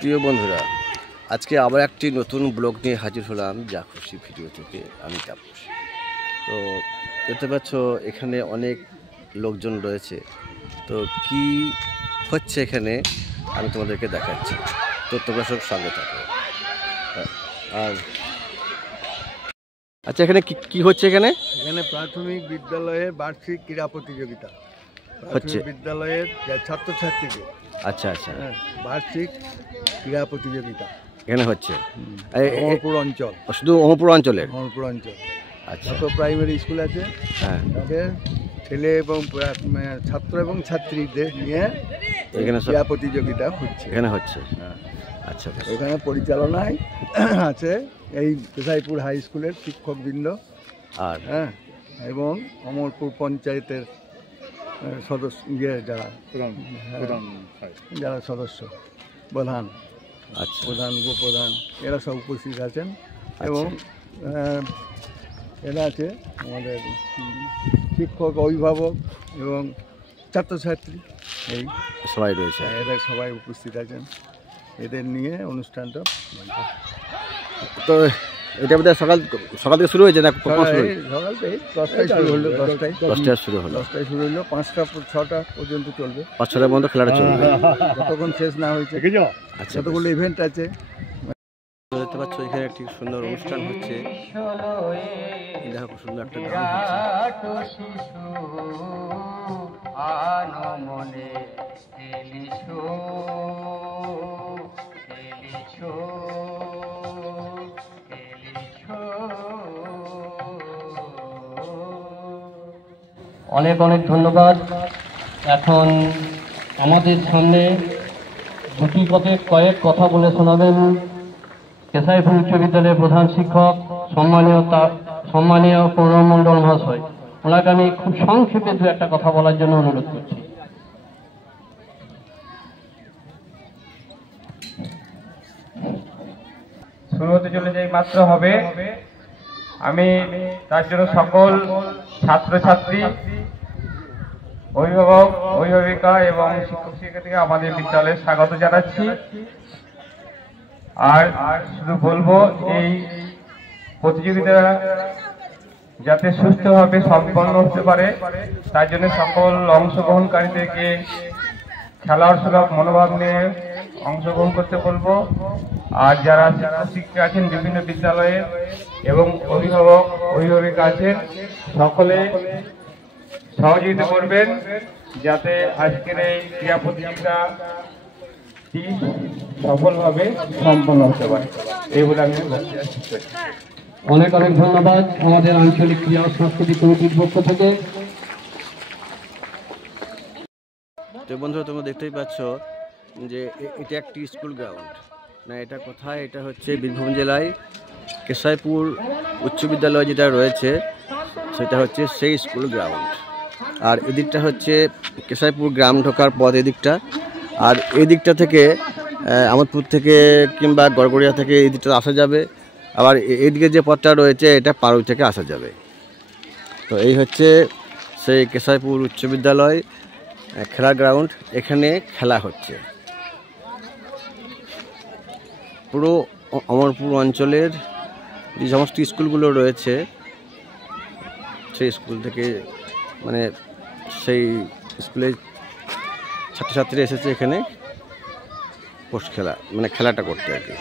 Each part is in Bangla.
প্রিয় বন্ধুরা, আজকে আবার একটি নতুন ব্লগ নিয়ে হাজির হলাম যা খুশি ভিডিও থেকে। আমি তাপস। তো দেখতে পাচ্ছ এখানে অনেক লোকজন রয়েছে। তো কি হচ্ছে এখানে আমি তোমাদেরকে দেখাচ্ছি, তো তোমরা সব সঙ্গে থাকো। আর আচ্ছা, এখানে কি হচ্ছে? এখানে প্রাথমিক বিদ্যালয়ের বার্ষিক ক্রীড়া প্রতিযোগিতা হচ্ছে বিদ্যালয়ের ছাত্রছাত্রীদের। আচ্ছা আচ্ছা, বার্ষিক ক্রীড়া প্রতিযোগিতা এখানে হচ্ছে অমরপুর অঞ্চল, শুধু অমরপুর অঞ্চলের? অমরপুর অঞ্চল আচ্ছা, যত প্রাইমারি স্কুল আছে তাদের ছেলে এবং ছাত্র এবং ছাত্রীদের নিয়ে এখানে ক্রীড়া প্রতিযোগিতা হচ্ছে। এখানে হচ্ছে আচ্ছা, এখানে পরিচালনায় আছে এই কেশাইপুর হাই স্কুলের শিক্ষকবৃন্দ আর এবং অমরপুর পঞ্চায়েতের সদস্য যারা সদস্য, প্রধান, আচ্ছা প্রধান, উপপ্রধান, এরা সব উপস্থিত আছেন। এবং এরা আছে আমাদের শিক্ষক, অভিভাবক এবং ছাত্রছাত্রী, এই সবাই রয়েছে। এরা সবাই উপস্থিত আছেন। এদের নিয়ে অনুষ্ঠানটা তো এটা বোধহয় সকাল থেকে শুরু হয়েছে না? সকাল থেকে 10টায় শুরু হলো। 10টায় শুরু হলো, 5টা 6টা পর্যন্ত চলবে। 5-6টার মধ্যে খেলাটা চলবে যতক্ষণ শেষ না হয়েছে। আচ্ছা, যতগুলো ইভেন্ট আছে। দেখতে পাচ্ছ এখানে একটি সুন্দর অনুষ্ঠান হচ্ছে। দেখো খুব সুন্দর একটা গান অনেক অনেক ধন্যবাদ। এখন আমাদের সামনে দুটি কয়েক কথা বলে শোনাবেন কেশাইপুর উচ্চ বিদ্যালয়ের প্রধান শিক্ষক সম্মানীয় পৌরমণ্ডল মহাশয়। ওনাকে আমি খুব সংক্ষেপে দু একটা কথা বলার জন্য অনুরোধ করছি। শুরু হতে চলে যাই মাত্র হবে। আমি তার জন্য সকল ছাত্রছাত্রী, অভিভাবক, অভিভাবিকা এবং শিক্ষক শিক্ষিকাকে আমাদের বিদ্যালয়ে স্বাগত জানাচ্ছি। আর শুধু বলবো, এই প্রতিযোগিতা যাতে সুষ্ঠুভাবে সম্পন্ন হতে পারে তার জন্য সকল অংশগ্রহণকারীদেরকে খেলার সুলভ মনোভাব নিয়ে অংশগ্রহণ করতে বলবো। আর যারা শিক্ষক শিক্ষিকা আছেন বিভিন্ন বিদ্যালয়ে এবং অভিভাবক অভিভাবিকা আছেন, সকলে সহযোগিতা করবেন যাতে আজকের এই ক্রীড়া প্রতিযোগিতাটি সফলভাবে সম্পন্ন হতে পারে। এই বলে আমি অনেক অনেক ধন্যবাদ আমাদের আঞ্চলিক ক্রীড়া ও সাংস্কৃতিক কমিটির পক্ষ থেকে। তো বন্ধুরা, তোমরা দেখতেই পাচ্ছ যে এটা একটি স্কুল গ্রাউন্ড না। এটা কোথায়? এটা হচ্ছে বীরভূম জেলায় কেশাইপুর উচ্চ বিদ্যালয় যেটা রয়েছে সেটা হচ্ছে সেই স্কুল গ্রাউন্ড। আর এদিকটা হচ্ছে কেশাইপুর গ্রাম ঢোকার পথ এদিকটা। আর এই দিকটা থেকে আমোদপুর থেকে কিংবা গড়গড়িয়া থেকে এই দিকটা আসা যাবে। আবার এইদিকে যে পথটা রয়েছে এটা পারুই থেকে আসা যাবে। তো এই হচ্ছে সেই কেশাইপুর উচ্চ বিদ্যালয় খেলার গ্রাউন্ড। এখানে খেলা হচ্ছে। পুরো অমরপুর অঞ্চলের যে সমস্ত স্কুলগুলো রয়েছে সেই স্কুল থেকে, মানে সেই স্কুলের ছাত্রছাত্রীরা এসেছে এখানে পোস্ট খেলা, মানে খেলাটা করতে আর কি।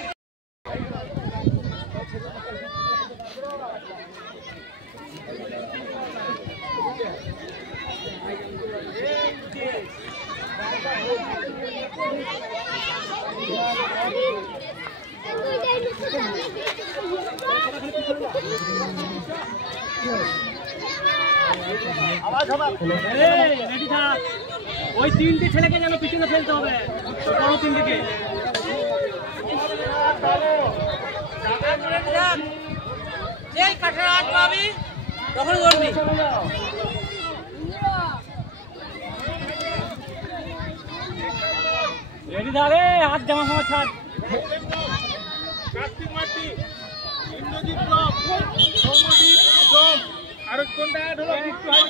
ওই 3টে ছেলেকে যেন পিছনে ফেলতে হবে, বড় 3টিকে। এই কাঠের হাত পাবি তখন ধরবি। রেডি থাকে, হাত জামা ফামা ছাড়। কার্তিক মাটি, ইন্দ্রজিৎ ব্লক, সৌমদীপ ব্লক, আর কোনটা অ্যাড হলো? একটু হাই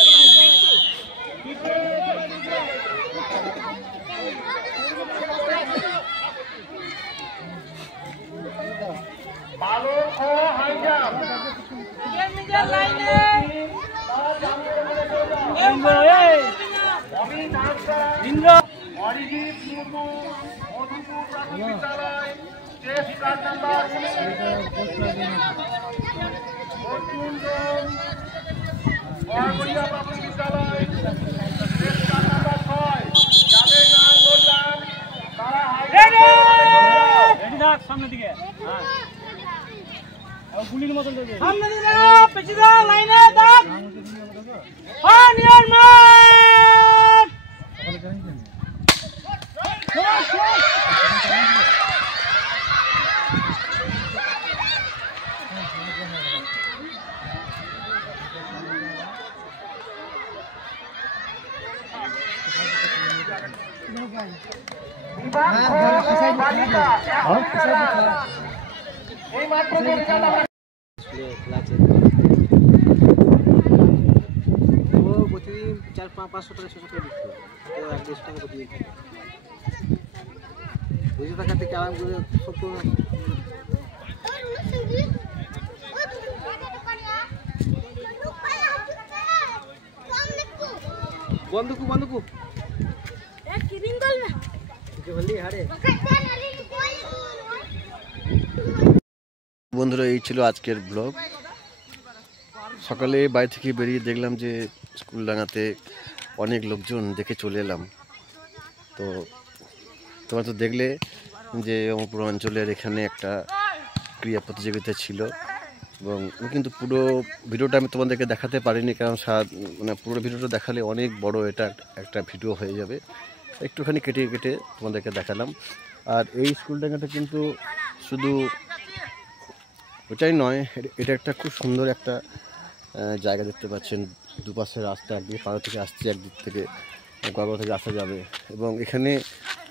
অরিজিৎ মুর্মু মধুপুর প্রাথমিক বিদ্যালয় test card number 19 Arjun Dom Baragaria প্রাথমিক বিদ্যালয় টেস্ট কার্ড নাম্বার 6 যাদের নাম বললাম তারা সামনের দিকে গুলির মতন সামনে দিকে পেছনে দাও লাইনে দাও অন ইওর মার্ক এই মাত্র ও প্রতিদিন 400-500 টাকা 600 টাকা দিচ্ছে, ও 150 টাকা প্রতিদিন থাকে। 200 টাকা থেকে আরাম করে সব বন্ধুকু বন্ধুরা, এই ছিল আজকের ব্লগ। সকালে বাড়ি থেকে বেরিয়ে দেখলাম যে স্কুলডাঙ্গাতে অনেক লোকজন দেখে চলে এলাম। তো তোমরা তো দেখলে যে অমরপুর অঞ্চলের এখানে একটা ক্রীড়া প্রতিযোগিতা ছিল, এবং কিন্তু পুরো ভিডিওটা আমি তোমাদেরকে দেখাতে পারিনি, কারণ মানে পুরো ভিডিওটা দেখালে অনেক বড় এটা একটা ভিডিও হয়ে যাবে। একটুখানি কেটে কেটে তোমাদেরকে দেখালাম। আর এই স্কুলডাঙ্গাটা কিন্তু শুধু ওটাই নয়, এটা একটা খুব সুন্দর একটা জায়গা দেখতে পাচ্ছেন। দুপাশে রাস্তা, একদিকে পাড়া থেকে আসছে, একদিক থেকে গড়গড় থেকে আসা যাবে। এবং এখানে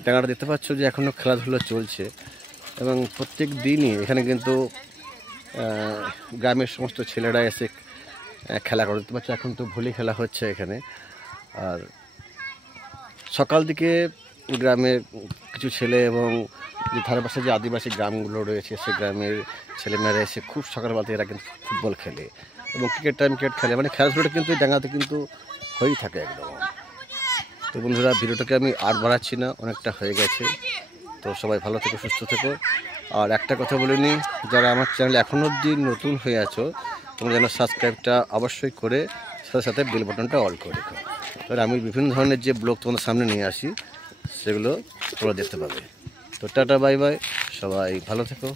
ডাঙ্গাটা দেখতে পাচ্ছ যে এখনও খেলাধুলা চলছে, এবং প্রত্যেক দিনই এখানে কিন্তু গ্রামের সমস্ত ছেলেরা এসে খেলা করে। দেখতে পাচ্ছ এখন তো ভলি খেলা হচ্ছে এখানে। আর সকাল দিকে গ্রামের কিছু ছেলে এবং যে ধারেপাশে যে আদিবাসী গ্রামগুলো রয়েছে সেই গ্রামের ছেলেমেয়েরা এসে খুব সকালবেলাতে এরা কিন্তু ফুটবল খেলে এবং ক্রিকেট খেলে। মানে খেলাধুলাটা কিন্তু ডাঙ্গাতে কিন্তু হয়েই থাকে একদম। তো বন্ধুরা, ভিডিওটাকে আমি আর বাড়াচ্ছি না, অনেকটা হয়ে গেছে। তো সবাই ভালো থেকো, সুস্থ থেকো। আর একটা কথা বলে নিই, যারা আমার চ্যানেলে এখনও অবধি নতুন হয়ে আছো, তোমরা যেন সাবস্ক্রাইবটা অবশ্যই করে সাথে সাথে বেল বাটনটা অল করে রেখো। তাহলে আমি বিভিন্ন ধরনের যে ব্লগ তোমাদের সামনে নিয়ে আসি সেগুলো তোমরা দেখতে পাবে। তো টাটা, বাই বাই, সবাই ভালো থেকো।